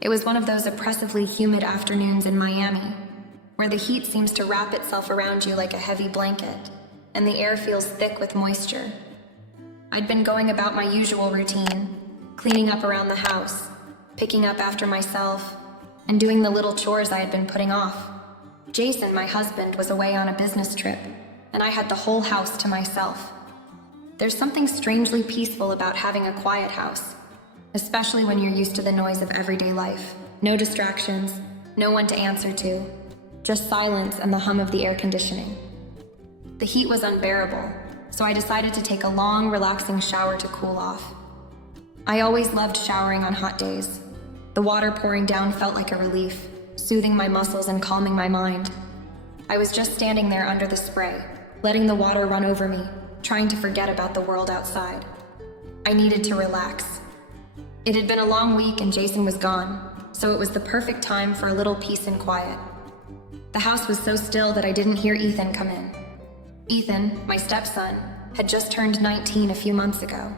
It was one of those oppressively humid afternoons in Miami, where the heat seems to wrap itself around you like a heavy blanket, and the air feels thick with moisture. I'd been going about my usual routine, cleaning up around the house, picking up after myself, and doing the little chores I had been putting off. Jason, my husband, was away on a business trip, and I had the whole house to myself. There's something strangely peaceful about having a quiet house, especially when you're used to the noise of everyday life. No distractions, no one to answer to, just silence and the hum of the air conditioning. The heat was unbearable, so I decided to take a long, relaxing shower to cool off. I always loved showering on hot days. The water pouring down felt like a relief, soothing my muscles and calming my mind. I was just standing there under the spray, letting the water run over me, trying to forget about the world outside. I needed to relax. It had been a long week and Jason was gone, so it was the perfect time for a little peace and quiet. The house was so still that I didn't hear Ethan come in. Ethan, my stepson, had just turned 19 a few months ago.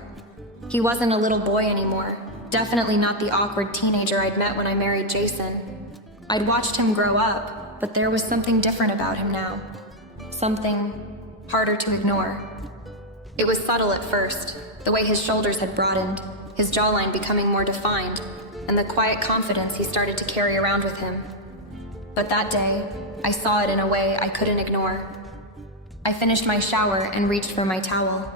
He wasn't a little boy anymore, definitely not the awkward teenager I'd met when I married Jason. I'd watched him grow up, but there was something different about him now. Something harder to ignore. It was subtle at first, the way his shoulders had broadened, his jawline becoming more defined, and the quiet confidence he started to carry around with him. But that day, I saw it in a way I couldn't ignore. I finished my shower and reached for my towel.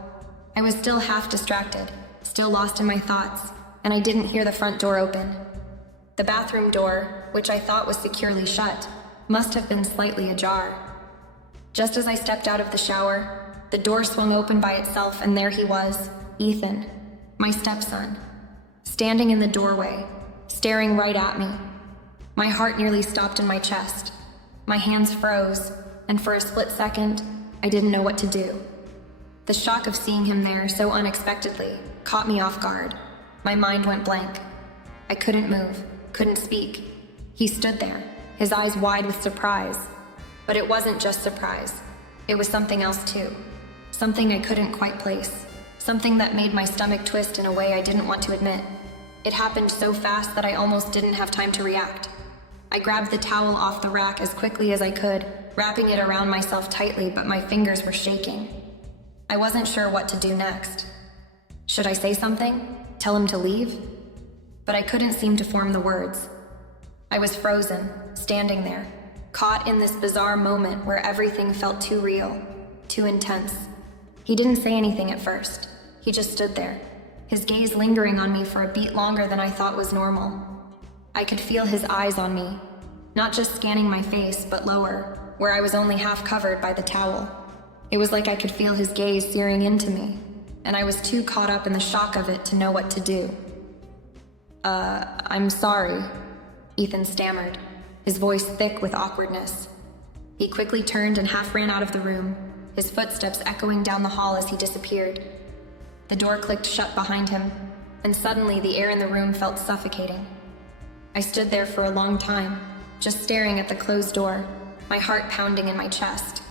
I was still half distracted, still lost in my thoughts, and I didn't hear the front door open. The bathroom door, which I thought was securely shut, must have been slightly ajar. Just as I stepped out of the shower, the door swung open by itself and there he was, Ethan, my stepson, standing in the doorway, staring right at me. My heart nearly stopped in my chest. My hands froze, and for a split second, I didn't know what to do. The shock of seeing him there so unexpectedly caught me off guard. My mind went blank. I couldn't move, couldn't speak. He stood there, his eyes wide with surprise. But it wasn't just surprise. It was something else too. Something I couldn't quite place. Something that made my stomach twist in a way I didn't want to admit. It happened so fast that I almost didn't have time to react. I grabbed the towel off the rack as quickly as I could, wrapping it around myself tightly, but my fingers were shaking. I wasn't sure what to do next. Should I say something? Tell him to leave? But I couldn't seem to form the words. I was frozen, standing there, caught in this bizarre moment where everything felt too real, too intense. He didn't say anything at first. He just stood there, his gaze lingering on me for a beat longer than I thought was normal. I could feel his eyes on me, not just scanning my face, but lower, where I was only half covered by the towel. It was like I could feel his gaze searing into me, and I was too caught up in the shock of it to know what to do. I'm sorry, Ethan stammered, his voice thick with awkwardness. He quickly turned and half ran out of the room, his footsteps echoing down the hall as he disappeared. The door clicked shut behind him, and suddenly the air in the room felt suffocating. I stood there for a long time, just staring at the closed door, my heart pounding in my chest.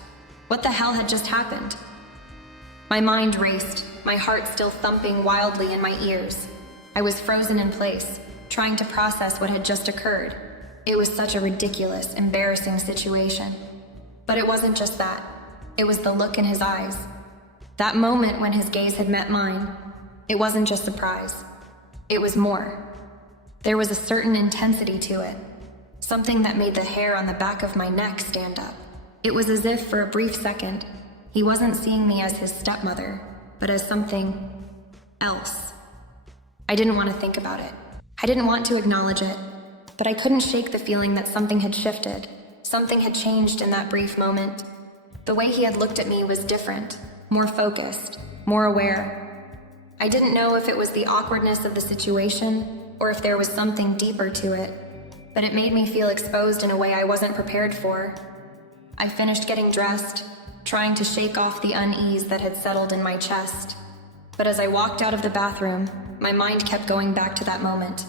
What the hell had just happened? My mind raced, my heart still thumping wildly in my ears. I was frozen in place, trying to process what had just occurred. It was such a ridiculous, embarrassing situation. But it wasn't just that. It was the look in his eyes. That moment when his gaze had met mine, it wasn't just surprise. It was more. There was a certain intensity to it, something that made the hair on the back of my neck stand up. It was as if for a brief second, he wasn't seeing me as his stepmother, but as something else. I didn't want to think about it. I didn't want to acknowledge it, but I couldn't shake the feeling that something had shifted. Something had changed in that brief moment. The way he had looked at me was different, more focused, more aware. I didn't know if it was the awkwardness of the situation or if there was something deeper to it, but it made me feel exposed in a way I wasn't prepared for. I finished getting dressed, trying to shake off the unease that had settled in my chest. But as I walked out of the bathroom, my mind kept going back to that moment.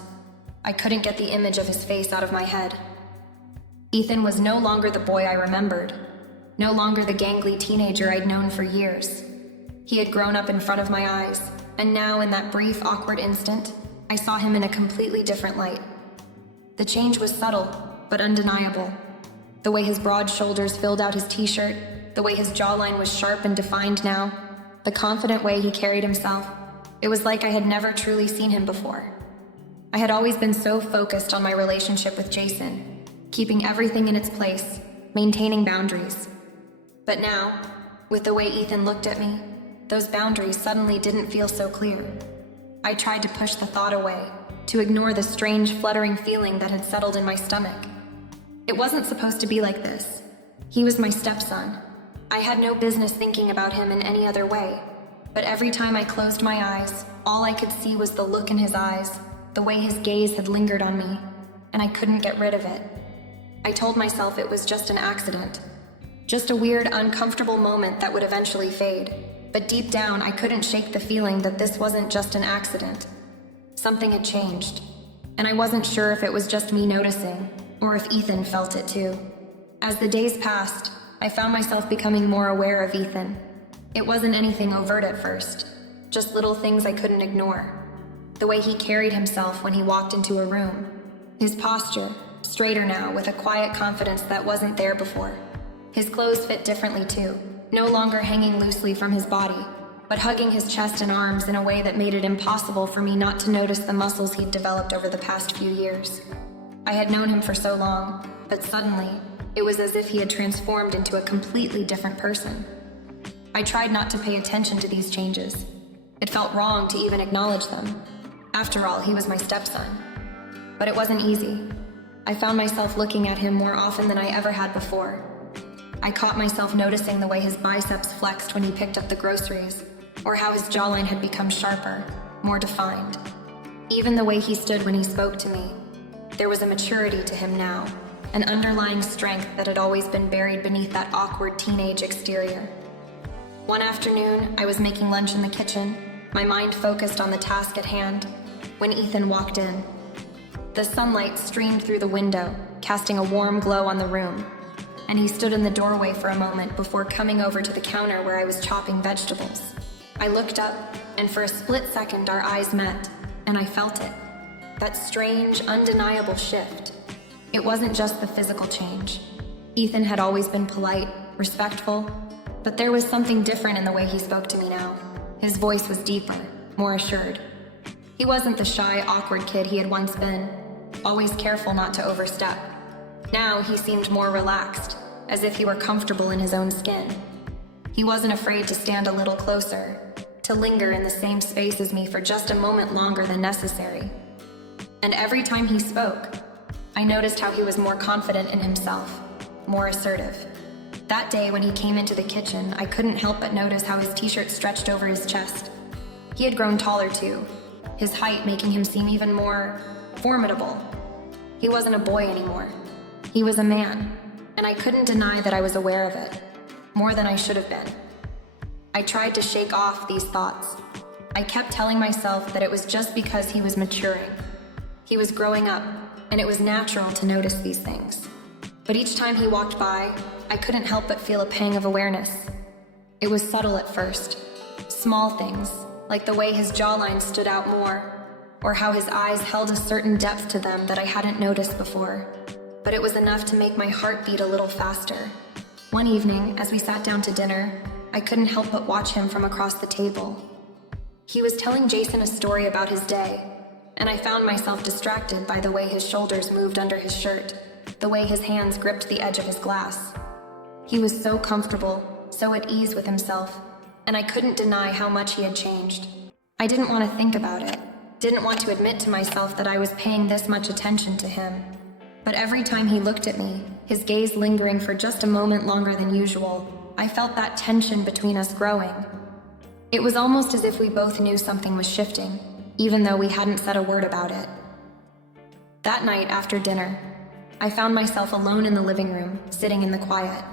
I couldn't get the image of his face out of my head. Ethan was no longer the boy I remembered, no longer the gangly teenager I'd known for years. He had grown up in front of my eyes, and now in that brief, awkward instant, I saw him in a completely different light. The change was subtle, but undeniable. The way his broad shoulders filled out his t-shirt, the way his jawline was sharp and defined now, the confident way he carried himself. It was like I had never truly seen him before. I had always been so focused on my relationship with Jason, keeping everything in its place, maintaining boundaries. But now, with the way Ethan looked at me, those boundaries suddenly didn't feel so clear. I tried to push the thought away, to ignore the strange fluttering feeling that had settled in my stomach. It wasn't supposed to be like this. He was my stepson. I had no business thinking about him in any other way. But every time I closed my eyes, all I could see was the look in his eyes, the way his gaze had lingered on me, and I couldn't get rid of it. I told myself it was just an accident. Just a weird, uncomfortable moment that would eventually fade. But deep down, I couldn't shake the feeling that this wasn't just an accident. Something had changed, and I wasn't sure if it was just me noticing, or if Ethan felt it too. As the days passed, I found myself becoming more aware of Ethan. It wasn't anything overt at first, just little things I couldn't ignore. The way he carried himself when he walked into a room. His posture, straighter now, with a quiet confidence that wasn't there before. His clothes fit differently too, no longer hanging loosely from his body, but hugging his chest and arms in a way that made it impossible for me not to notice the muscles he'd developed over the past few years. I had known him for so long, but suddenly, it was as if he had transformed into a completely different person. I tried not to pay attention to these changes. It felt wrong to even acknowledge them. After all, he was my stepson. But it wasn't easy. I found myself looking at him more often than I ever had before. I caught myself noticing the way his biceps flexed when he picked up the groceries, or how his jawline had become sharper, more defined. Even the way he stood when he spoke to me. There was a maturity to him now, an underlying strength that had always been buried beneath that awkward teenage exterior. One afternoon, I was making lunch in the kitchen, my mind focused on the task at hand, when Ethan walked in. The sunlight streamed through the window, casting a warm glow on the room, and he stood in the doorway for a moment before coming over to the counter where I was chopping vegetables. I looked up, and for a split second our eyes met, and I felt it. That strange, undeniable shift. It wasn't just the physical change. Ethan had always been polite, respectful, but there was something different in the way he spoke to me now. His voice was deeper, more assured. He wasn't the shy, awkward kid he had once been, always careful not to overstep. Now he seemed more relaxed, as if he were comfortable in his own skin. He wasn't afraid to stand a little closer, to linger in the same space as me for just a moment longer than necessary. And every time he spoke, I noticed how he was more confident in himself, more assertive. That day when he came into the kitchen, I couldn't help but notice how his t-shirt stretched over his chest. He had grown taller too, his height making him seem even more formidable. He wasn't a boy anymore. He was a man, and I couldn't deny that I was aware of it, more than I should have been. I tried to shake off these thoughts. I kept telling myself that it was just because he was maturing. He was growing up, and it was natural to notice these things. But each time he walked by, I couldn't help but feel a pang of awareness. It was subtle at first. Small things, like the way his jawline stood out more, or how his eyes held a certain depth to them that I hadn't noticed before. But it was enough to make my heart beat a little faster. One evening, as we sat down to dinner, I couldn't help but watch him from across the table. He was telling Jason a story about his day, and I found myself distracted by the way his shoulders moved under his shirt, the way his hands gripped the edge of his glass. He was so comfortable, so at ease with himself, and I couldn't deny how much he had changed. I didn't want to think about it, didn't want to admit to myself that I was paying this much attention to him. But every time he looked at me, his gaze lingering for just a moment longer than usual, I felt that tension between us growing. It was almost as if we both knew something was shifting, even though we hadn't said a word about it. That night after dinner, I found myself alone in the living room, sitting in the quiet.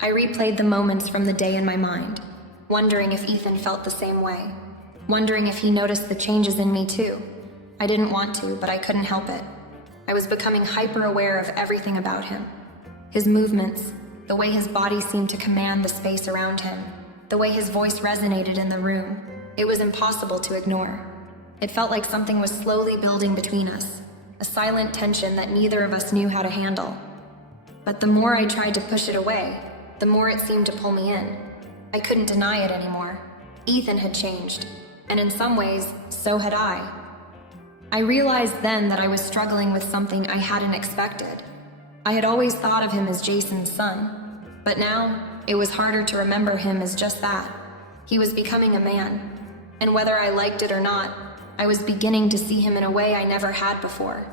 I replayed the moments from the day in my mind, wondering if Ethan felt the same way, wondering if he noticed the changes in me too. I didn't want to, but I couldn't help it. I was becoming hyper-aware of everything about him. His movements, the way his body seemed to command the space around him, the way his voice resonated in the room. It was impossible to ignore. It felt like something was slowly building between us, a silent tension that neither of us knew how to handle. But the more I tried to push it away, the more it seemed to pull me in. I couldn't deny it anymore. Ethan had changed, and in some ways, so had I. I realized then that I was struggling with something I hadn't expected. I had always thought of him as Jason's son, but now it was harder to remember him as just that. He was becoming a man, and whether I liked it or not, I was beginning to see him in a way I never had before.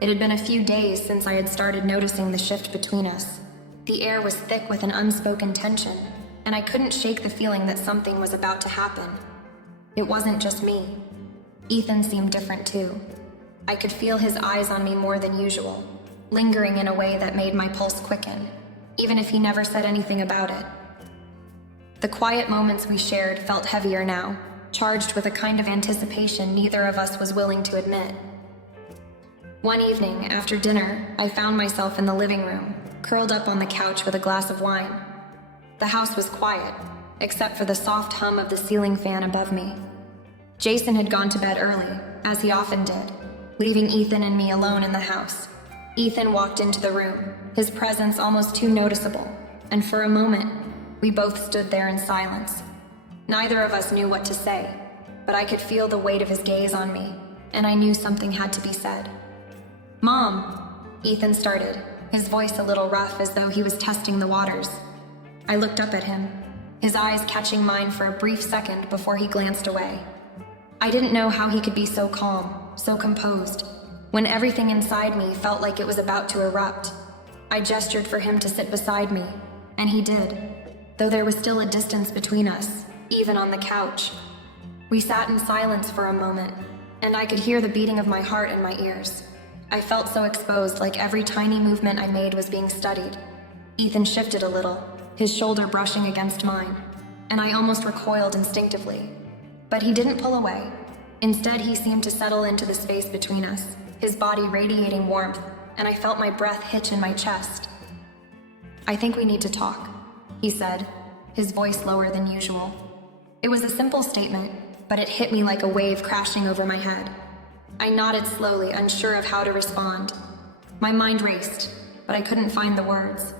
It had been a few days since I had started noticing the shift between us. The air was thick with an unspoken tension, and I couldn't shake the feeling that something was about to happen. It wasn't just me. Ethan seemed different too. I could feel his eyes on me more than usual, lingering in a way that made my pulse quicken, even if he never said anything about it. The quiet moments we shared felt heavier now, charged with a kind of anticipation neither of us was willing to admit. One evening, after dinner, I found myself in the living room, curled up on the couch with a glass of wine. The house was quiet, except for the soft hum of the ceiling fan above me. Jason had gone to bed early, as he often did, leaving Ethan and me alone in the house. Ethan walked into the room, his presence almost too noticeable, and for a moment, we both stood there in silence. Neither of us knew what to say, but I could feel the weight of his gaze on me, and I knew something had to be said. "Mom," Ethan started, his voice a little rough as though he was testing the waters. I looked up at him, his eyes catching mine for a brief second before he glanced away. I didn't know how he could be so calm, so composed, when everything inside me felt like it was about to erupt. I gestured for him to sit beside me, and he did, though there was still a distance between us, even on the couch. We sat in silence for a moment, and I could hear the beating of my heart in my ears. I felt so exposed, like every tiny movement I made was being studied. Ethan shifted a little, his shoulder brushing against mine, and I almost recoiled instinctively. But he didn't pull away. Instead, he seemed to settle into the space between us, his body radiating warmth, and I felt my breath hitch in my chest. "I think we need to talk," he said, his voice lower than usual. It was a simple statement, but it hit me like a wave crashing over my head. I nodded slowly, unsure of how to respond. My mind raced, but I couldn't find the words.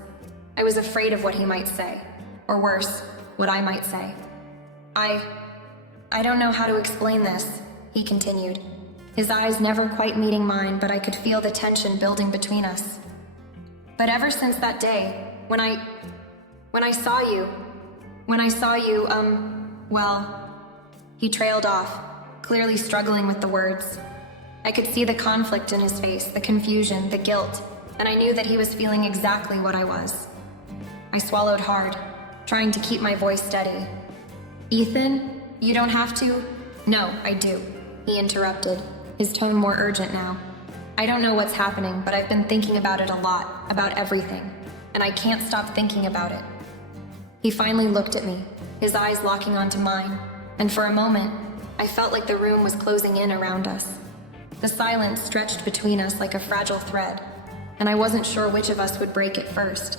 I was afraid of what he might say, or worse, what I might say. I don't know how to explain this," he continued, his eyes never quite meeting mine, but I could feel the tension building between us. "But ever since that day, when I saw you, well," he trailed off, clearly struggling with the words. I could see the conflict in his face, the confusion, the guilt, and I knew that he was feeling exactly what I was. I swallowed hard, trying to keep my voice steady. "Ethan, you don't have to—" "No, I do," he interrupted, his tone more urgent now. "I don't know what's happening, but I've been thinking about it a lot, about everything, and I can't stop thinking about it." He finally looked at me, his eyes locking onto mine, and for a moment, I felt like the room was closing in around us. The silence stretched between us like a fragile thread, and I wasn't sure which of us would break it first.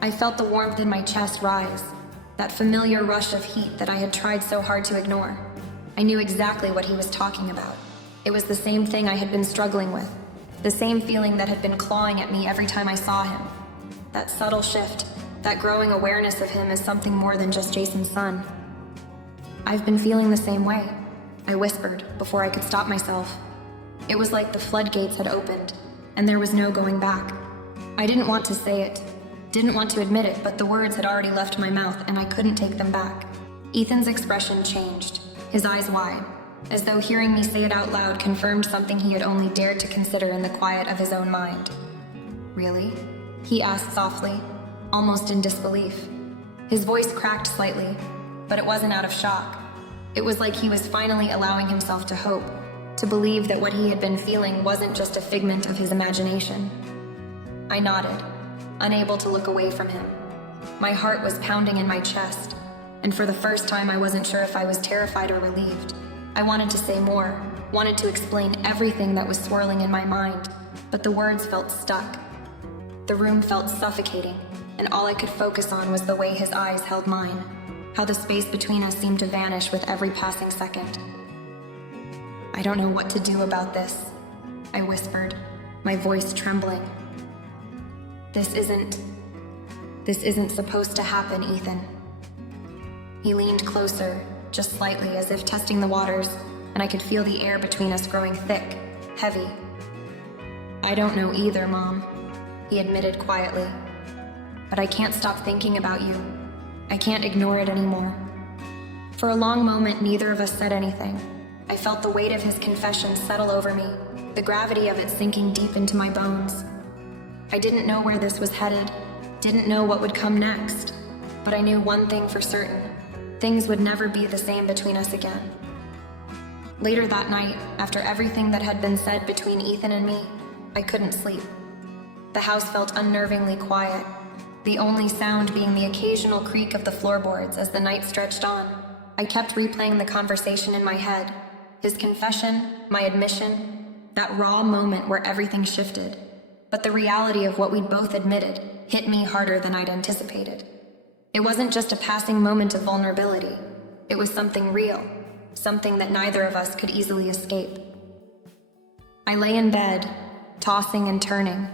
I felt the warmth in my chest rise, that familiar rush of heat that I had tried so hard to ignore. I knew exactly what he was talking about. It was the same thing I had been struggling with, the same feeling that had been clawing at me every time I saw him. That subtle shift, that growing awareness of him as something more than just Jason's son. "I've been feeling the same way," I whispered before I could stop myself. It was like the floodgates had opened, and there was no going back. I didn't want to say it, didn't want to admit it, but the words had already left my mouth and I couldn't take them back. Ethan's expression changed, his eyes wide, as though hearing me say it out loud confirmed something he had only dared to consider in the quiet of his own mind. "Really?" he asked softly, almost in disbelief. His voice cracked slightly, but it wasn't out of shock. It was like he was finally allowing himself to hope, to believe that what he had been feeling wasn't just a figment of his imagination. I nodded, unable to look away from him. My heart was pounding in my chest, and for the first time I wasn't sure if I was terrified or relieved. I wanted to say more, wanted to explain everything that was swirling in my mind, but the words felt stuck. The room felt suffocating, and all I could focus on was the way his eyes held mine, how the space between us seemed to vanish with every passing second. "I don't know what to do about this," I whispered, my voice trembling. This isn't supposed to happen, Ethan. He leaned closer, just slightly, as if testing the waters, and I could feel the air between us growing thick, heavy. I don't know either, Mom, he admitted quietly. But I can't stop thinking about you. I can't ignore it anymore. For a long moment, neither of us said anything. I felt the weight of his confession settle over me, the gravity of it sinking deep into my bones. I didn't know where this was headed, didn't know what would come next, but I knew one thing for certain. Things would never be the same between us again. Later that night, after everything that had been said between Ethan and me, I couldn't sleep. The house felt unnervingly quiet, the only sound being the occasional creak of the floorboards as the night stretched on. I kept replaying the conversation in my head, his confession, my admission, that raw moment where everything shifted. But the reality of what we'd both admitted hit me harder than I'd anticipated. It wasn't just a passing moment of vulnerability. It was something real, something that neither of us could easily escape. I lay in bed, tossing and turning,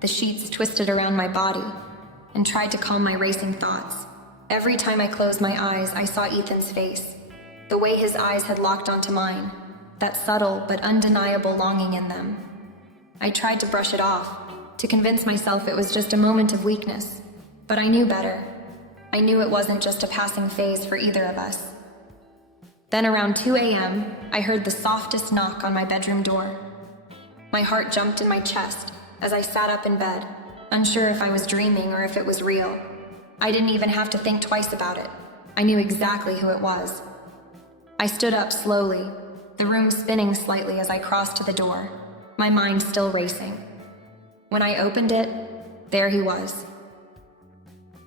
the sheets twisted around my body, and tried to calm my racing thoughts. Every time I closed my eyes, I saw Ethan's face, the way his eyes had locked onto mine, that subtle but undeniable longing in them. I tried to brush it off, to convince myself it was just a moment of weakness, but I knew better. I knew it wasn't just a passing phase for either of us. Then around 2 a.m., I heard the softest knock on my bedroom door. My heart jumped in my chest as I sat up in bed, unsure if I was dreaming or if it was real. I didn't even have to think twice about it. I knew exactly who it was. I stood up slowly, the room spinning slightly as I crossed to the door, my mind still racing. When I opened it, there he was.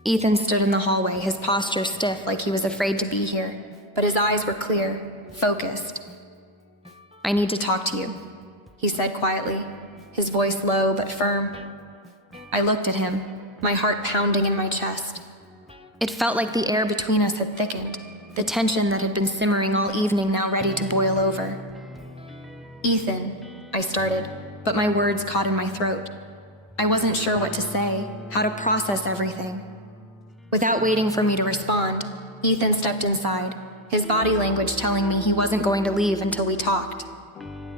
Ethan stood in the hallway, his posture stiff like he was afraid to be here, but his eyes were clear, focused. "I need to talk to you," he said quietly, his voice low but firm. I looked at him, my heart pounding in my chest. It felt like the air between us had thickened, the tension that had been simmering all evening now ready to boil over. "Ethan," I started, but my words caught in my throat. I wasn't sure what to say, how to process everything. Without waiting for me to respond, Ethan stepped inside, his body language telling me he wasn't going to leave until we talked.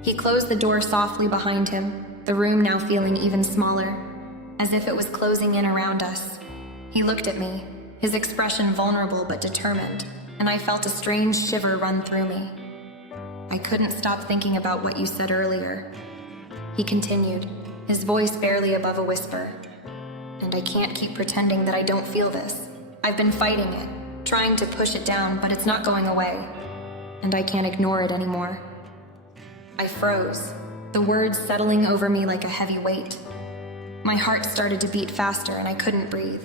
He closed the door softly behind him, the room now feeling even smaller, as if it was closing in around us. He looked at me, his expression vulnerable but determined, and I felt a strange shiver run through me. "I couldn't stop thinking about what you said earlier," he continued, his voice barely above a whisper. "And I can't keep pretending that I don't feel this. I've been fighting it, trying to push it down, but it's not going away. And I can't ignore it anymore." I froze, the words settling over me like a heavy weight. My heart started to beat faster and I couldn't breathe.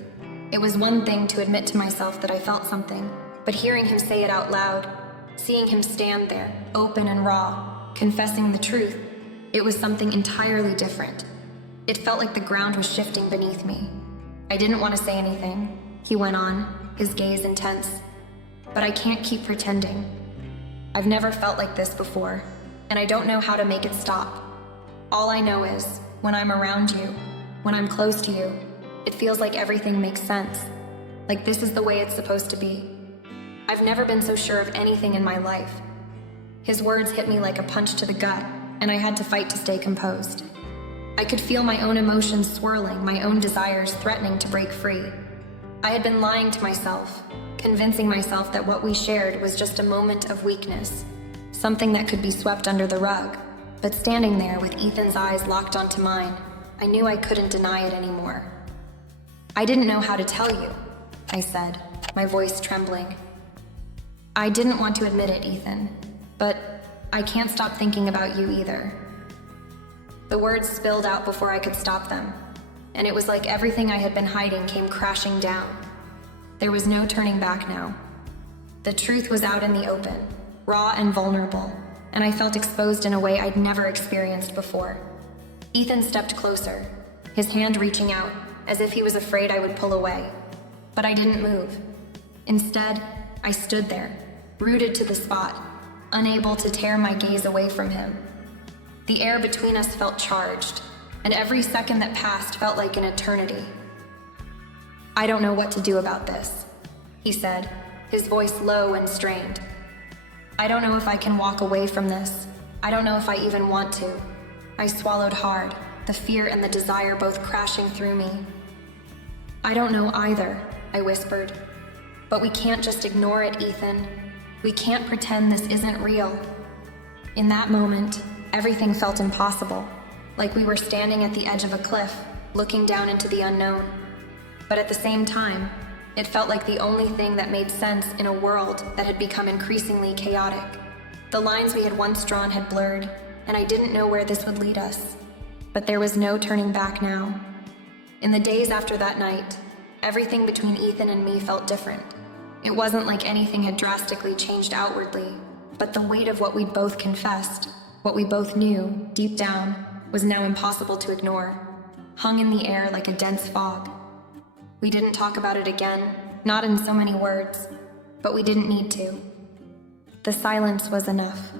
It was one thing to admit to myself that I felt something, but hearing him say it out loud, seeing him stand there, open and raw, confessing the truth, it was something entirely different. It felt like the ground was shifting beneath me. I didn't want to say anything, he went on, his gaze intense. "But I can't keep pretending. I've never felt like this before, and I don't know how to make it stop. All I know is, when I'm around you, when I'm close to you, it feels like everything makes sense. Like this is the way it's supposed to be. I've never been so sure of anything in my life." His words hit me like a punch to the gut, and I had to fight to stay composed. I could feel my own emotions swirling, my own desires threatening to break free. I had been lying to myself, convincing myself that what we shared was just a moment of weakness, something that could be swept under the rug. But standing there with Ethan's eyes locked onto mine, I knew I couldn't deny it anymore. "I didn't know how to tell you," I said, my voice trembling. "I didn't want to admit it, Ethan, but I can't stop thinking about you either." The words spilled out before I could stop them, and it was like everything I had been hiding came crashing down. There was no turning back now. The truth was out in the open, raw and vulnerable, and I felt exposed in a way I'd never experienced before. Ethan stepped closer, his hand reaching out, as if he was afraid I would pull away. But I didn't move. Instead, I stood there, rooted to the spot, unable to tear my gaze away from him. The air between us felt charged, and every second that passed felt like an eternity. "I don't know what to do about this," he said, his voice low and strained. "I don't know if I can walk away from this. I don't know if I even want to." I swallowed hard, the fear and the desire both crashing through me. "I don't know either," I whispered. "But we can't just ignore it, Ethan. We can't pretend this isn't real." In that moment, everything felt impossible, like we were standing at the edge of a cliff, looking down into the unknown. But at the same time, it felt like the only thing that made sense in a world that had become increasingly chaotic. The lines we had once drawn had blurred, and I didn't know where this would lead us. But there was no turning back now. In the days after that night, everything between Ethan and me felt different. It wasn't like anything had drastically changed outwardly, but the weight of what we'd both confessed, what we both knew, deep down, was now impossible to ignore, hung in the air like a dense fog. We didn't talk about it again, not in so many words, but we didn't need to. The silence was enough.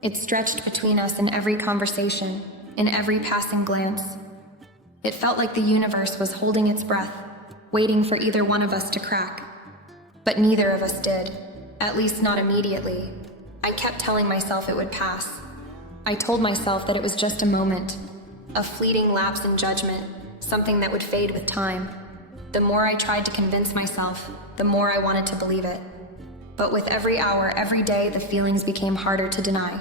It stretched between us in every conversation, in every passing glance. It felt like the universe was holding its breath, waiting for either one of us to crack. But neither of us did, at least not immediately. I kept telling myself it would pass. I told myself that it was just a moment, a fleeting lapse in judgment, something that would fade with time. The more I tried to convince myself, the more I wanted to believe it. But with every hour, every day, the feelings became harder to deny.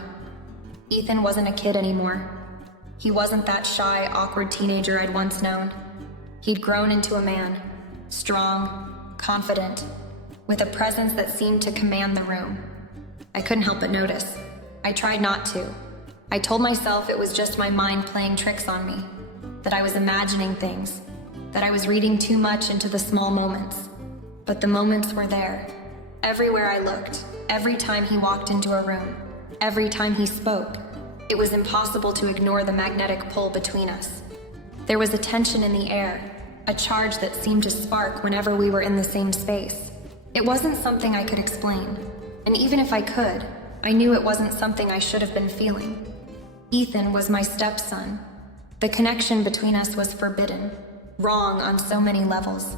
Ethan wasn't a kid anymore. He wasn't that shy, awkward teenager I'd once known. He'd grown into a man, strong, confident, with a presence that seemed to command the room. I couldn't help but notice. I tried not to. I told myself it was just my mind playing tricks on me, that I was imagining things, that I was reading too much into the small moments. But the moments were there. Everywhere I looked, every time he walked into a room, every time he spoke, it was impossible to ignore the magnetic pull between us. There was a tension in the air, a charge that seemed to spark whenever we were in the same space. It wasn't something I could explain, and even if I could, I knew it wasn't something I should have been feeling. Ethan was my stepson. The connection between us was forbidden, wrong on so many levels.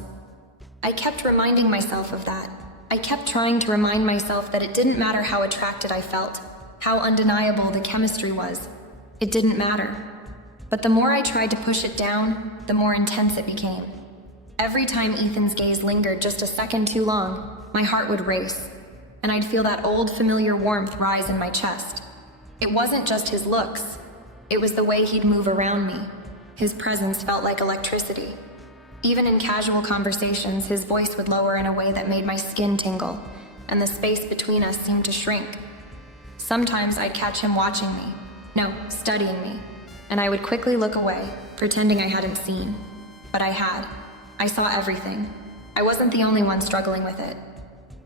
I kept reminding myself of that. I kept trying to remind myself that it didn't matter how attracted I felt, how undeniable the chemistry was. It didn't matter. But the more I tried to push it down, the more intense it became. Every time Ethan's gaze lingered just a second too long, my heart would race, and I'd feel that old familiar warmth rise in my chest. It wasn't just his looks. It was the way he'd move around me. His presence felt like electricity. Even in casual conversations, his voice would lower in a way that made my skin tingle, and the space between us seemed to shrink. Sometimes I'd catch him watching me, no, studying me, and I would quickly look away, pretending I hadn't seen. But I had. I saw everything. I wasn't the only one struggling with it.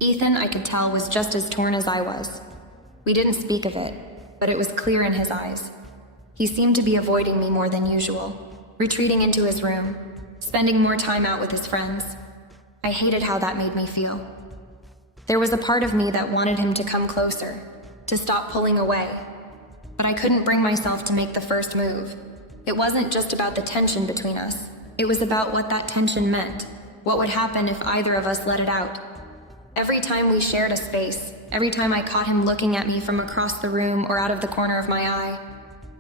Ethan, I could tell, was just as torn as I was. We didn't speak of it, but it was clear in his eyes. He seemed to be avoiding me more than usual, retreating into his room, spending more time out with his friends. I hated how that made me feel. There was a part of me that wanted him to come closer, to stop pulling away, but I couldn't bring myself to make the first move. It wasn't just about the tension between us. It was about what that tension meant, what would happen if either of us let it out. Every time we shared a space, every time I caught him looking at me from across the room or out of the corner of my eye,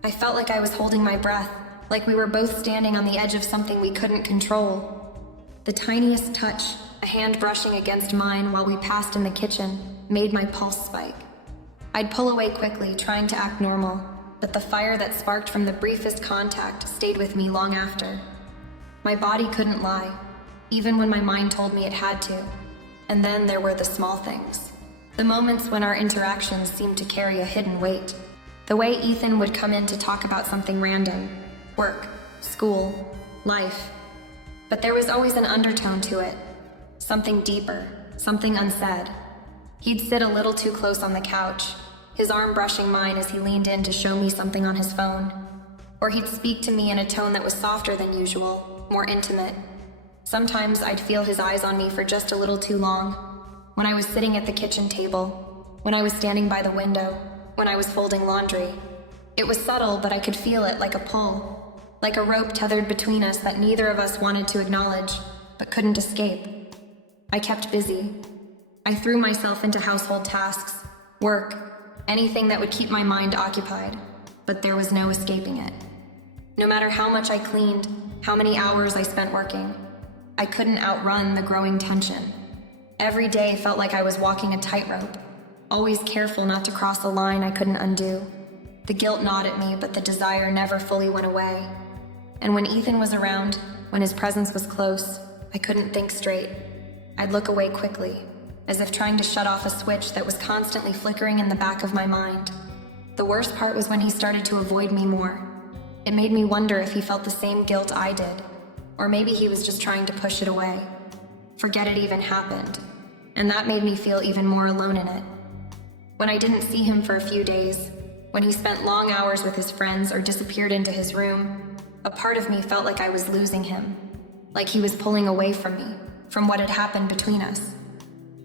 I felt like I was holding my breath, like we were both standing on the edge of something we couldn't control. The tiniest touch, a hand brushing against mine while we passed in the kitchen, made my pulse spike. I'd pull away quickly, trying to act normal, but the fire that sparked from the briefest contact stayed with me long after. My body couldn't lie, even when my mind told me it had to. And then there were the small things. The moments when our interactions seemed to carry a hidden weight. The way Ethan would come in to talk about something random, work, school, life. But there was always an undertone to it, something deeper, something unsaid. He'd sit a little too close on the couch, his arm brushing mine as he leaned in to show me something on his phone. Or he'd speak to me in a tone that was softer than usual, more intimate. Sometimes I'd feel his eyes on me for just a little too long, when I was sitting at the kitchen table, when I was standing by the window, when I was folding laundry. It was subtle, but I could feel it like a pull, like a rope tethered between us that neither of us wanted to acknowledge, but couldn't escape. I kept busy. I threw myself into household tasks, work, anything that would keep my mind occupied, but there was no escaping it. No matter how much I cleaned, how many hours I spent working, I couldn't outrun the growing tension. Every day felt like I was walking a tightrope, always careful not to cross a line I couldn't undo. The guilt gnawed at me, but the desire never fully went away. And when Ethan was around, when his presence was close, I couldn't think straight. I'd look away quickly, as if trying to shut off a switch that was constantly flickering in the back of my mind. The worst part was when he started to avoid me more. It made me wonder if he felt the same guilt I did, or maybe he was just trying to push it away. Forget it even happened, and that made me feel even more alone in it. When I didn't see him for a few days, when he spent long hours with his friends or disappeared into his room, a part of me felt like I was losing him, like he was pulling away from me, from what had happened between us.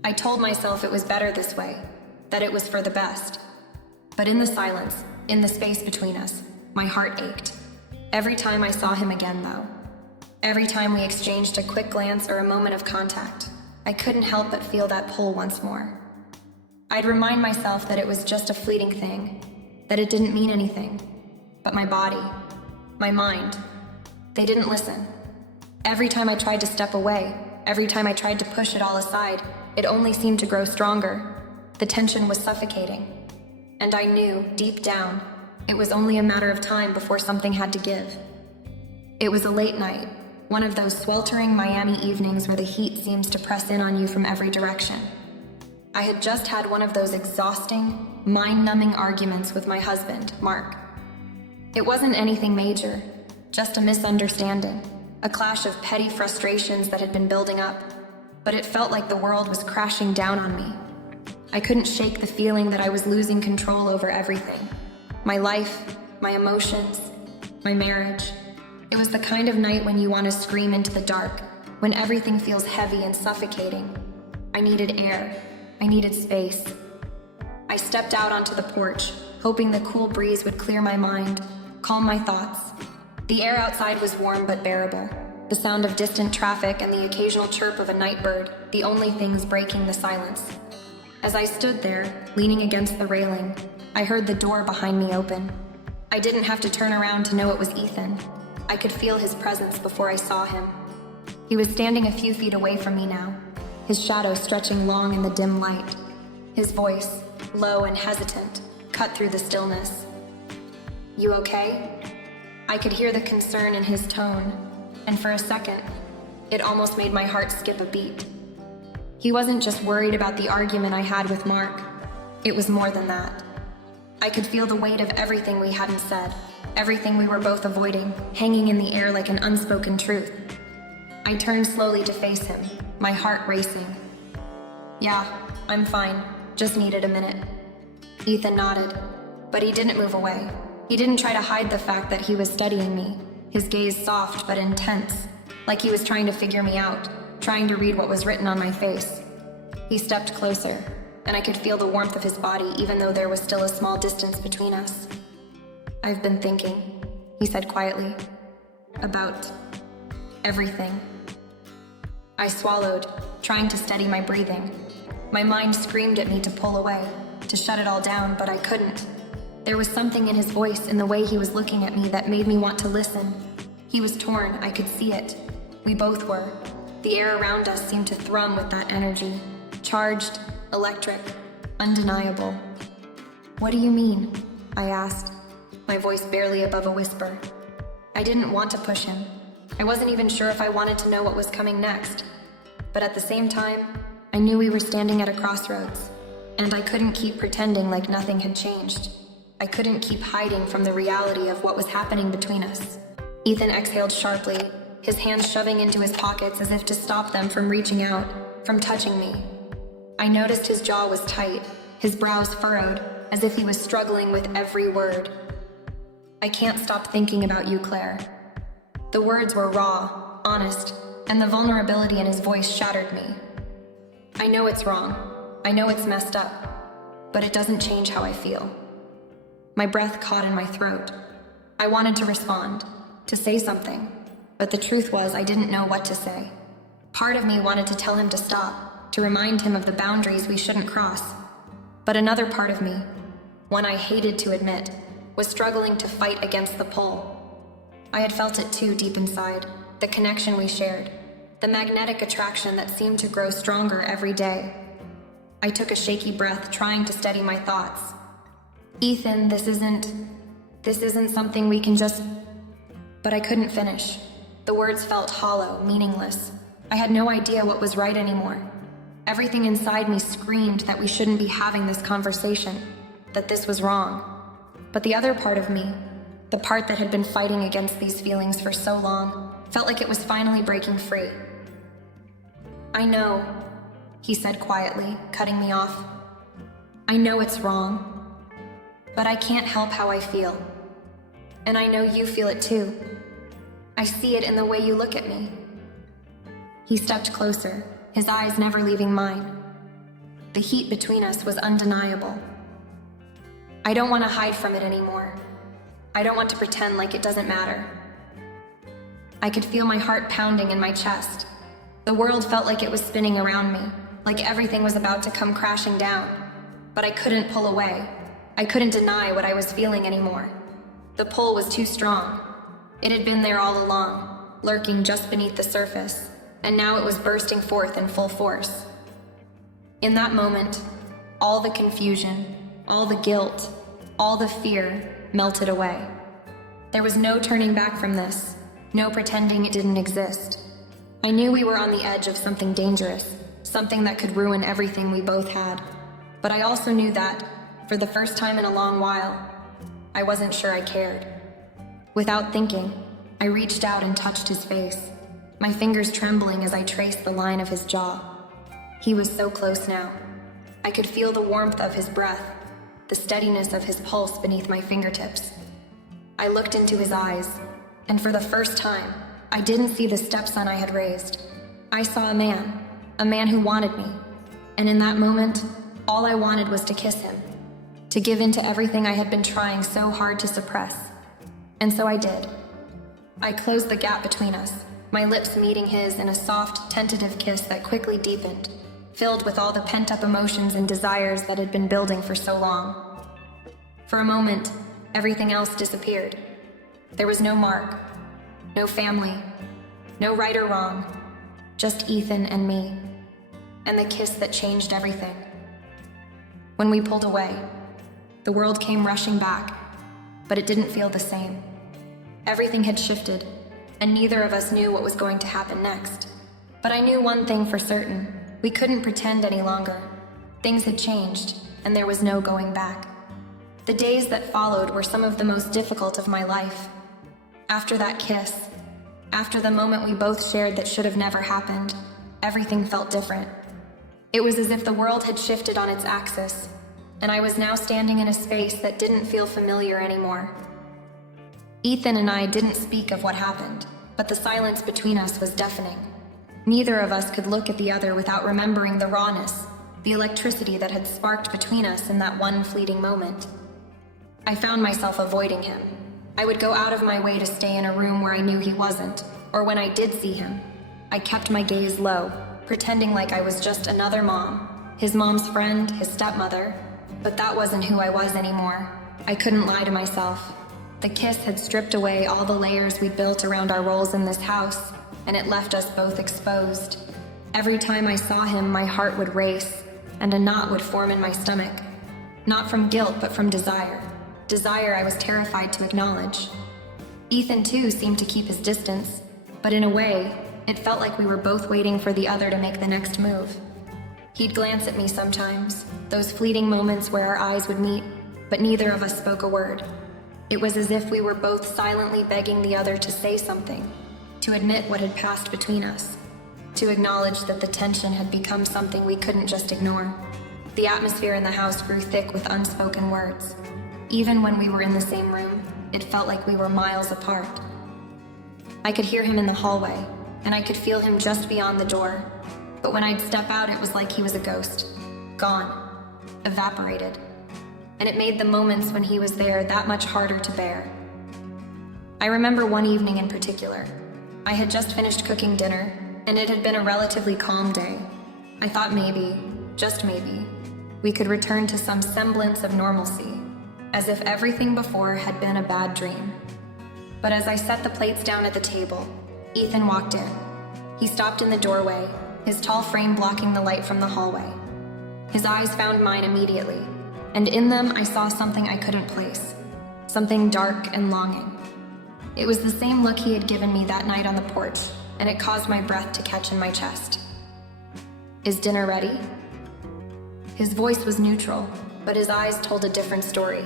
I told myself it was better this way, that it was for the best. But in the silence, in the space between us, my heart ached. Every time I saw him again, though, every time we exchanged a quick glance or a moment of contact, I couldn't help but feel that pull once more. I'd remind myself that it was just a fleeting thing, that it didn't mean anything. But my body, my mind, they didn't listen. Every time I tried to step away, every time I tried to push it all aside, it only seemed to grow stronger. The tension was suffocating. And I knew, deep down, it was only a matter of time before something had to give. It was a late night, one of those sweltering Miami evenings where the heat seems to press in on you from every direction. I had just had one of those exhausting, mind-numbing arguments with my husband, Mark. It wasn't anything major, just a misunderstanding, a clash of petty frustrations that had been building up, but it felt like the world was crashing down on me. I couldn't shake the feeling that I was losing control over everything. My life, my emotions, my marriage. It was the kind of night when you want to scream into the dark, when everything feels heavy and suffocating. I needed air. I needed space. I stepped out onto the porch, hoping the cool breeze would clear my mind, calm my thoughts. The air outside was warm but bearable, the sound of distant traffic and the occasional chirp of a night bird, the only things breaking the silence. As I stood there, leaning against the railing, I heard the door behind me open. I didn't have to turn around to know it was Ethan. I could feel his presence before I saw him. He was standing a few feet away from me now, his shadow stretching long in the dim light. His voice, low and hesitant, cut through the stillness. "You okay?" I could hear the concern in his tone, and for a second, it almost made my heart skip a beat. He wasn't just worried about the argument I had with Mark. It was more than that. I could feel the weight of everything we hadn't said, everything we were both avoiding, hanging in the air like an unspoken truth. I turned slowly to face him, my heart racing. "Yeah, I'm fine. Just needed a minute." Ethan nodded, but he didn't move away. He didn't try to hide the fact that he was studying me, his gaze soft but intense, like he was trying to figure me out, trying to read what was written on my face. He stepped closer, and I could feel the warmth of his body even though there was still a small distance between us. "I've been thinking," he said quietly, "about everything." I swallowed, trying to steady my breathing. My mind screamed at me to pull away, to shut it all down, but I couldn't. There was something in his voice, in the way he was looking at me, that made me want to listen. He was torn, I could see it. We both were. The air around us seemed to thrum with that energy. Charged, electric, undeniable. "What do you mean?" I asked, my voice barely above a whisper. I didn't want to push him. I wasn't even sure if I wanted to know what was coming next. But at the same time, I knew we were standing at a crossroads, and I couldn't keep pretending like nothing had changed. I couldn't keep hiding from the reality of what was happening between us. Ethan exhaled sharply, his hands shoving into his pockets as if to stop them from reaching out, from touching me. I noticed his jaw was tight, his brows furrowed, as if he was struggling with every word. "I can't stop thinking about you, Claire." The words were raw, honest, and the vulnerability in his voice shattered me. "I know it's wrong. I know it's messed up, but it doesn't change how I feel." My breath caught in my throat. I wanted to respond, to say something, but the truth was I didn't know what to say. Part of me wanted to tell him to stop, to remind him of the boundaries we shouldn't cross. But another part of me, one I hated to admit, was struggling to fight against the pull. I had felt it too deep inside, the connection we shared, the magnetic attraction that seemed to grow stronger every day. I took a shaky breath, trying to steady my thoughts. Ethan, this isn't something we can just... But I couldn't finish. The words felt hollow, meaningless. I had no idea what was right anymore. Everything inside me screamed that we shouldn't be having this conversation, that this was wrong. But the other part of me, the part that had been fighting against these feelings for so long, felt like it was finally breaking free. I know, he said quietly, cutting me off. I know it's wrong, but I can't help how I feel. And I know you feel it too. I see it in the way you look at me. He stepped closer, his eyes never leaving mine. The heat between us was undeniable. I don't want to hide from it anymore. I don't want to pretend like it doesn't matter. I could feel my heart pounding in my chest. The world felt like it was spinning around me, like everything was about to come crashing down. But I couldn't pull away. I couldn't deny what I was feeling anymore. The pull was too strong. It had been there all along, lurking just beneath the surface, and now it was bursting forth in full force. In that moment, all the confusion, all the guilt, all the fear melted away. There was no turning back from this, no pretending it didn't exist. I knew we were on the edge of something dangerous, something that could ruin everything we both had. But I also knew that, for the first time in a long while, I wasn't sure I cared. Without thinking, I reached out and touched his face, my fingers trembling as I traced the line of his jaw. He was so close now. I could feel the warmth of his breath, the steadiness of his pulse beneath my fingertips. I looked into his eyes, and for the first time, I didn't see the stepson I had raised. I saw a man who wanted me, and in that moment, all I wanted was to kiss him, to give in to everything I had been trying so hard to suppress. And so I did. I closed the gap between us, my lips meeting his in a soft, tentative kiss that quickly deepened, filled with all the pent-up emotions and desires that had been building for so long. For a moment, everything else disappeared. There was no Mark, no family, no right or wrong, just Ethan and me, and the kiss that changed everything. When we pulled away, the world came rushing back, but it didn't feel the same. Everything had shifted, and neither of us knew what was going to happen next. But I knew one thing for certain. We couldn't pretend any longer. Things had changed, and there was no going back. The days that followed were some of the most difficult of my life. After that kiss, after the moment we both shared that should have never happened, everything felt different. It was as if the world had shifted on its axis, and I was now standing in a space that didn't feel familiar anymore. Ethan and I didn't speak of what happened, but the silence between us was deafening. Neither of us could look at the other without remembering the rawness, the electricity that had sparked between us in that one fleeting moment. I found myself avoiding him. I would go out of my way to stay in a room where I knew he wasn't, or when I did see him, I kept my gaze low, pretending like I was just another mom, his mom's friend, his stepmother. But that wasn't who I was anymore. I couldn't lie to myself. The kiss had stripped away all the layers we built around our roles in this house, and it left us both exposed. Every time I saw him, my heart would race, and a knot would form in my stomach. Not from guilt, but from desire. Desire I was terrified to acknowledge. Ethan, too, seemed to keep his distance, but in a way, it felt like we were both waiting for the other to make the next move. He'd glance at me sometimes, those fleeting moments where our eyes would meet, but neither of us spoke a word. It was as if we were both silently begging the other to say something, to admit what had passed between us, to acknowledge that the tension had become something we couldn't just ignore. The atmosphere in the house grew thick with unspoken words. Even when we were in the same room, it felt like we were miles apart. I could hear him in the hallway, and I could feel him just beyond the door. But when I'd step out, it was like he was a ghost. Gone. Evaporated. and it made the moments when he was there that much harder to bear. I remember one evening in particular. I had just finished cooking dinner, and it had been a relatively calm day. I thought maybe, just maybe, we could return to some semblance of normalcy, as if everything before had been a bad dream. But as I set the plates down at the table, Ethan walked in. He stopped in the doorway, his tall frame blocking the light from the hallway. His eyes found mine immediately, and in them I saw something I couldn't place, something dark and longing. It was the same look he had given me that night on the porch, and it caused my breath to catch in my chest. "Is dinner ready?" His voice was neutral, but his eyes told a different story.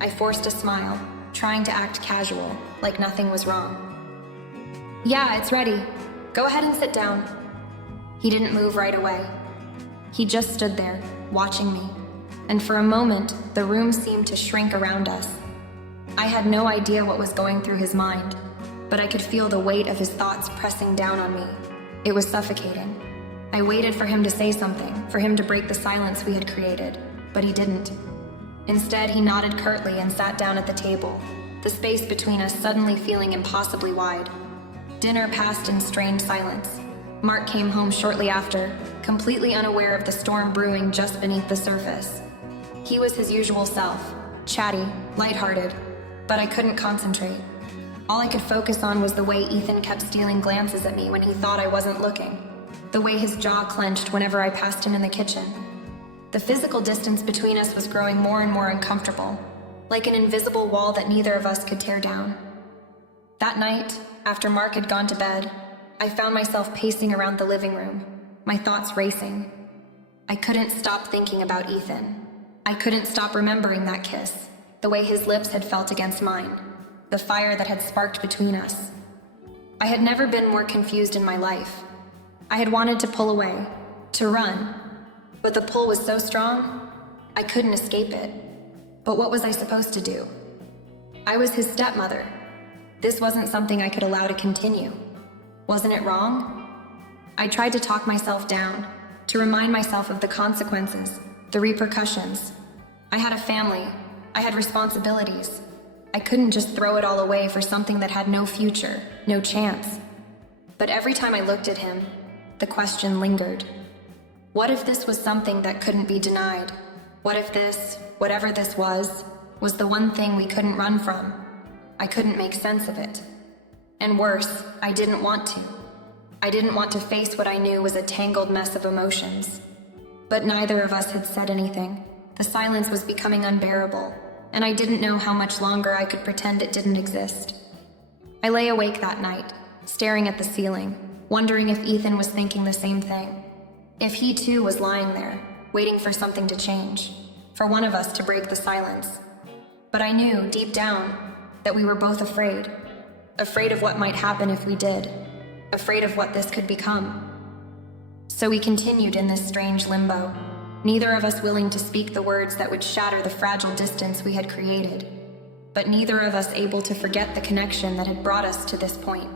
I forced a smile, trying to act casual, like nothing was wrong. "Yeah, it's ready. Go ahead and sit down." He didn't move right away. He just stood there, watching me, and for a moment, the room seemed to shrink around us. I had no idea what was going through his mind, but I could feel the weight of his thoughts pressing down on me. It was suffocating. I waited for him to say something, for him to break the silence we had created, but he didn't. Instead, he nodded curtly and sat down at the table, the space between us suddenly feeling impossibly wide. Dinner passed in strained silence. Mark came home shortly after, completely unaware of the storm brewing just beneath the surface. He was his usual self, chatty, lighthearted, but I couldn't concentrate. All I could focus on was the way Ethan kept stealing glances at me when he thought I wasn't looking, the way his jaw clenched whenever I passed him in the kitchen. The physical distance between us was growing more and more uncomfortable, like an invisible wall that neither of us could tear down. That night, after Mark had gone to bed, I found myself pacing around the living room, my thoughts racing. I couldn't stop thinking about Ethan. I couldn't stop remembering that kiss, the way his lips had felt against mine, the fire that had sparked between us. I had never been more confused in my life. I had wanted to pull away, to run, but the pull was so strong, I couldn't escape it. But what was I supposed to do? I was his stepmother. This wasn't something I could allow to continue. Wasn't it wrong? I tried to talk myself down, to remind myself of the consequences, the repercussions. I had a family. I had responsibilities. I couldn't just throw it all away for something that had no future, no chance. But every time I looked at him, the question lingered. What if this was something that couldn't be denied? What if this, whatever this was the one thing we couldn't run from? I couldn't make sense of it. And worse, I didn't want to. I didn't want to face what I knew was a tangled mess of emotions. But neither of us had said anything. The silence was becoming unbearable, and I didn't know how much longer I could pretend it didn't exist. I lay awake that night, staring at the ceiling, wondering if Ethan was thinking the same thing. If he too was lying there, waiting for something to change, for one of us to break the silence. But I knew, deep down, that we were both afraid. Afraid of what might happen if we did. Afraid of what this could become. So we continued in this strange limbo, neither of us willing to speak the words that would shatter the fragile distance we had created, but neither of us able to forget the connection that had brought us to this point.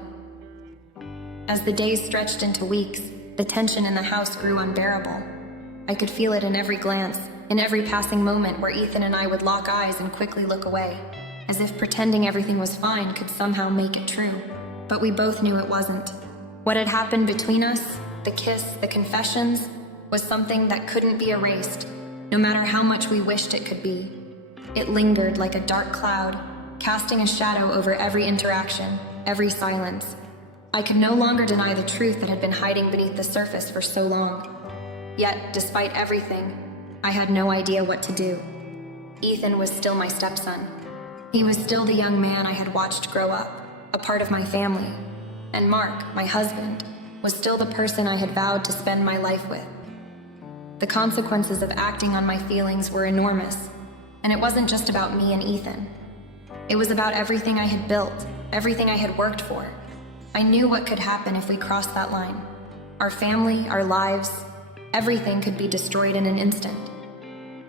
As the days stretched into weeks, the tension in the house grew unbearable. I could feel it in every glance, in every passing moment where Ethan and I would lock eyes and quickly look away, as if pretending everything was fine could somehow make it true. But we both knew it wasn't. What had happened between us, the kiss, the confessions, was something that couldn't be erased, no matter how much we wished it could be. It lingered like a dark cloud, casting a shadow over every interaction, every silence. I could no longer deny the truth that had been hiding beneath the surface for so long. Yet, despite everything, I had no idea what to do. Ethan was still my stepson. He was still the young man I had watched grow up, a part of my family. And Mark, my husband, was still the person I had vowed to spend my life with. The consequences of acting on my feelings were enormous, and it wasn't just about me and Ethan. It was about everything I had built, everything I had worked for. I knew what could happen if we crossed that line. Our family, our lives, everything could be destroyed in an instant.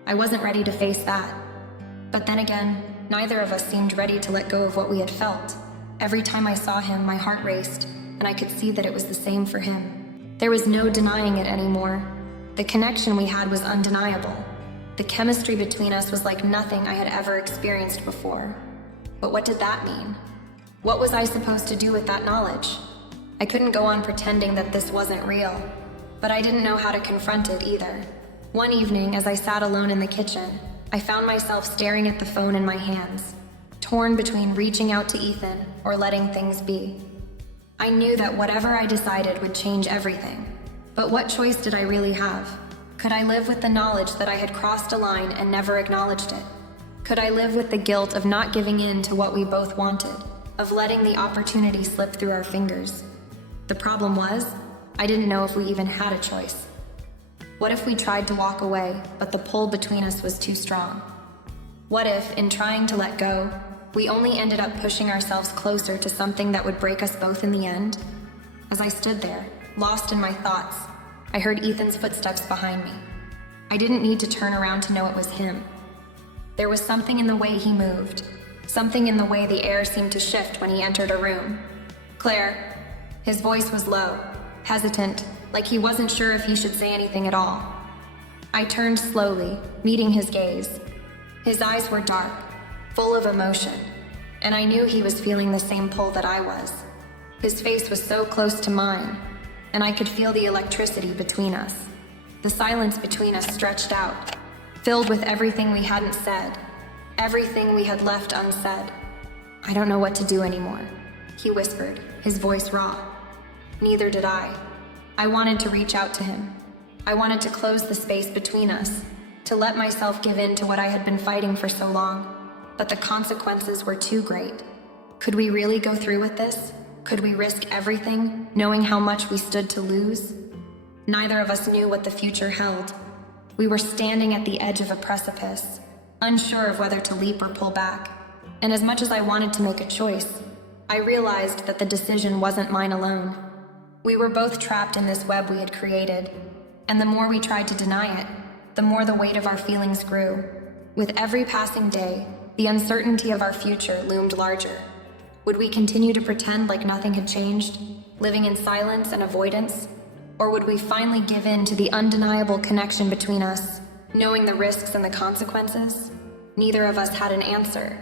I wasn't ready to face that. But then again, neither of us seemed ready to let go of what we had felt. Every time I saw him, my heart raced, and I could see that it was the same for him. There was no denying it anymore. The connection we had was undeniable. The chemistry between us was like nothing I had ever experienced before. But what did that mean? What was I supposed to do with that knowledge? I couldn't go on pretending that this wasn't real, but I didn't know how to confront it either. One evening, as I sat alone in the kitchen, I found myself staring at the phone in my hands, torn between reaching out to Ethan or letting things be. I knew that whatever I decided would change everything, but what choice did I really have? Could I live with the knowledge that I had crossed a line and never acknowledged it? Could I live with the guilt of not giving in to what we both wanted, of letting the opportunity slip through our fingers? The problem was, I didn't know if we even had a choice. What if we tried to walk away, but the pull between us was too strong? What if, in trying to let go, we only ended up pushing ourselves closer to something that would break us both in the end? As I stood there, lost in my thoughts, I heard Ethan's footsteps behind me. I didn't need to turn around to know it was him. There was something in the way he moved, something in the way the air seemed to shift when he entered a room. "Claire." His voice was low, hesitant, like he wasn't sure if he should say anything at all. I turned slowly, meeting his gaze. His eyes were dark, full of emotion, and I knew he was feeling the same pull that I was. His face was so close to mine, and I could feel the electricity between us. The silence between us stretched out, filled with everything we hadn't said, everything we had left unsaid. "I don't know what to do anymore," he whispered, his voice raw. Neither did I. I wanted to reach out to him. I wanted to close the space between us, to let myself give in to what I had been fighting for so long. But the consequences were too great. Could we really go through with this? Could we risk everything, knowing how much we stood to lose? Neither of us knew what the future held. We were standing at the edge of a precipice, unsure of whether to leap or pull back. And as much as I wanted to make a choice, I realized that the decision wasn't mine alone. We were both trapped in this web we had created, and the more we tried to deny it, the more the weight of our feelings grew. With every passing day, the uncertainty of our future loomed larger. Would we continue to pretend like nothing had changed, living in silence and avoidance? Or would we finally give in to the undeniable connection between us, knowing the risks and the consequences? Neither of us had an answer,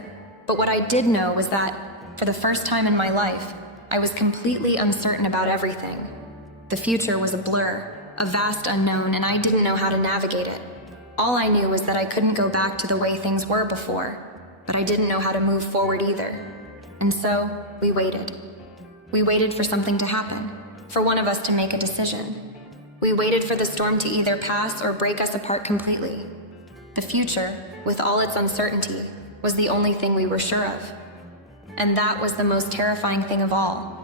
but what I did know was that, for the first time in my life, I was completely uncertain about everything. The future was a blur, a vast unknown, and I didn't know how to navigate it. All I knew was that I couldn't go back to the way things were before, but I didn't know how to move forward either. And so, we waited. We waited for something to happen, for one of us to make a decision. We waited for the storm to either pass or break us apart completely. The future, with all its uncertainty, was the only thing we were sure of. And that was the most terrifying thing of all.